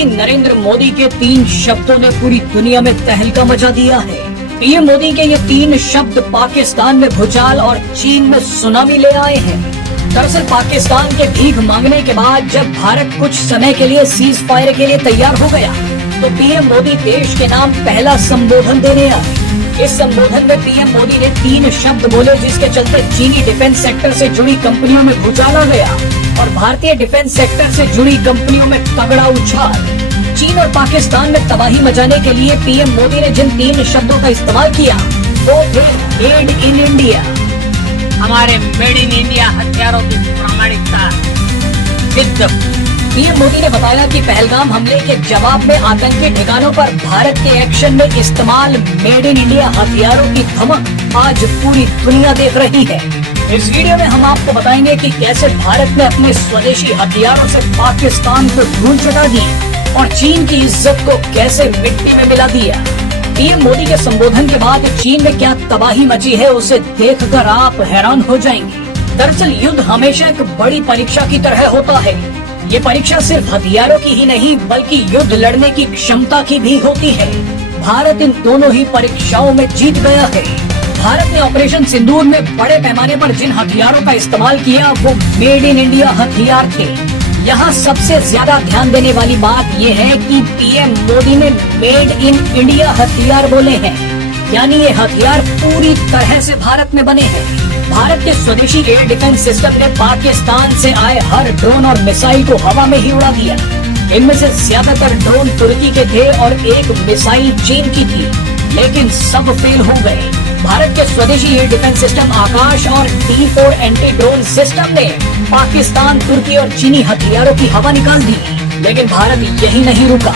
प्रधानमंत्री नरेंद्र मोदी के 3 शब्दों ने पूरी दुनिया में तहलका मचा दिया है। पीएम मोदी के ये 3 शब्द पाकिस्तान में भूचाल और चीन में सुनामी ले आए हैं। दरअसल पाकिस्तान के भीख मांगने के बाद जब भारत कुछ समय के लिए सीज फायर के लिए तैयार हो गया तो पीएम मोदी देश के नाम पहला संबोधन देने आए। इस संबोधन में पीएम मोदी ने 3 शब्द बोले जिसके चलते चीनी डिफेंस सेक्टर से जुड़ी कंपनियों में भूचाल आ गया और भारतीय डिफेंस सेक्टर से जुड़ी कंपनियों में तगड़ा उछाल। चीन और पाकिस्तान में तबाही मचाने के लिए पीएम मोदी ने जिन 3 शब्दों का इस्तेमाल किया वो थे मेड इन इंडिया। हमारे मेड इन इंडिया हथियारों की प्रामाणिकता सिद्ध। पीएम मोदी ने बताया कि पहलगाम हमले के जवाब में आतंकी ठिकानों पर भारत के एक्शन में इस्तेमाल मेड इन इंडिया हथियारों की धमक आज पूरी दुनिया देख रही है। इस वीडियो में हम आपको बताएंगे कि कैसे भारत ने अपने स्वदेशी हथियारों से पाकिस्तान को धूल चटा दी और चीन की इज्जत को कैसे मिट्टी में मिला दिया। पीएम मोदी के संबोधन के बाद चीन में क्या तबाही मची है उसे देखकर आप हैरान हो जाएंगे। दरअसल युद्ध हमेशा एक बड़ी परीक्षा की तरह होता है। ये परीक्षा सिर्फ हथियारों की ही नहीं बल्कि युद्ध लड़ने की क्षमता की भी होती है। भारत इन दोनों ही परीक्षाओं में जीत गया है। भारत ने ऑपरेशन सिंदूर में बड़े पैमाने पर जिन हथियारों का इस्तेमाल किया वो मेड इन इंडिया हथियार थे। यहाँ सबसे ज्यादा ध्यान देने वाली बात ये है कि पीएम मोदी ने मेड इन इंडिया हथियार बोले हैं, यानी ये हथियार पूरी तरह से भारत में बने हैं। भारत के स्वदेशी एयर डिफेंस सिस्टम ने पाकिस्तान से आए हर ड्रोन और मिसाइल को हवा में ही उड़ा दिया। इनमें से ज्यादातर ड्रोन तुर्की के थे और एक मिसाइल चीन की थी, लेकिन सब फेल हो गए। भारत के स्वदेशी एयर डिफेंस सिस्टम आकाश और T4 एंटी ड्रोन सिस्टम ने पाकिस्तान, तुर्की और चीनी हथियारों की हवा निकाल दी। लेकिन भारत यही नहीं रुका।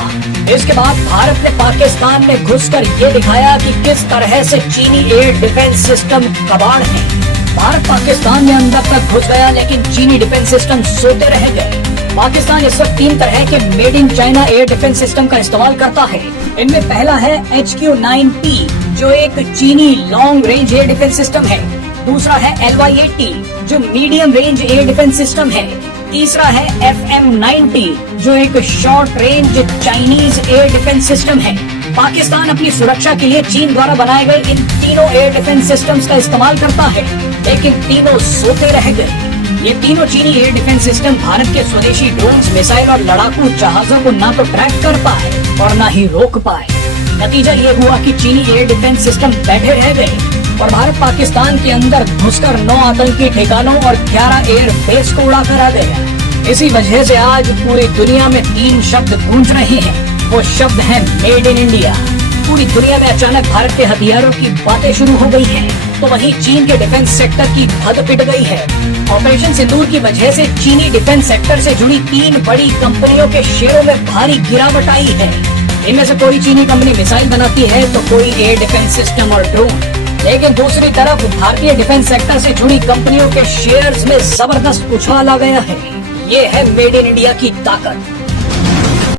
इसके बाद भारत ने पाकिस्तान में घुसकर ये दिखाया कि किस तरह से चीनी एयर डिफेंस सिस्टम कबाड़ है। भारत पाकिस्तान में अंदर तक घुस गया लेकिन चीनी डिफेंस सिस्टम सोते रह गए। पाकिस्तान इस वक्त 3 तरह के made in China air defence system का इस्तेमाल करता है। इनमें पहला है HQ-9P जो एक चीनी long range air defence system है। दूसरा है LY-80 जो medium range air defence system है। तीसरा है FM-90 जो एक short range Chinese air defence system है। पाकिस्तान अपनी सुरक्षा के लिए चीन द्वारा बनाए गए इन तीनों एयर डिफेंस सिस्टम्स का इस्तेमाल करता है, लेकिन तीनों सोते रह गए। ये तीनों चीनी एयर डिफेंस सिस्टम भारत के स्वदेशी ड्रोन, मिसाइल और लड़ाकू जहाजों को न तो ट्रैक कर पाए और न ही रोक पाए। नतीजा ये हुआ कि चीनी एयर डिफेंस सिस्टम बैठे रह गए और भारत पाकिस्तान के अंदर घुसकर 9 आतंकी ठिकानों और 11 एयर बेस को उड़ाकर आ गया। इसी वजह से आज पूरी दुनिया में 3 शब्द गूंज रहे हैं। वो शब्द है मेड इन इंडिया। पूरी दुनिया में अचानक भारत के हथियारों की बातें शुरू हो गई हैं, तो वहीं चीन के डिफेंस सेक्टर की हद पिट गई है। ऑपरेशन सिंदूर की वजह से चीनी डिफेंस सेक्टर से जुड़ी 3 बड़ी कंपनियों के शेयरों में भारी गिरावट आई है। इनमें से कोई चीनी कंपनी मिसाइल बनाती है तो कोई एयर डिफेंस सिस्टम और ड्रोन। लेकिन दूसरी तरफ भारतीय डिफेंस सेक्टर से जुड़ी कंपनियों के शेयर्स में जबरदस्त उछाल आ गया है। ये है मेड इन इंडिया की ताकत।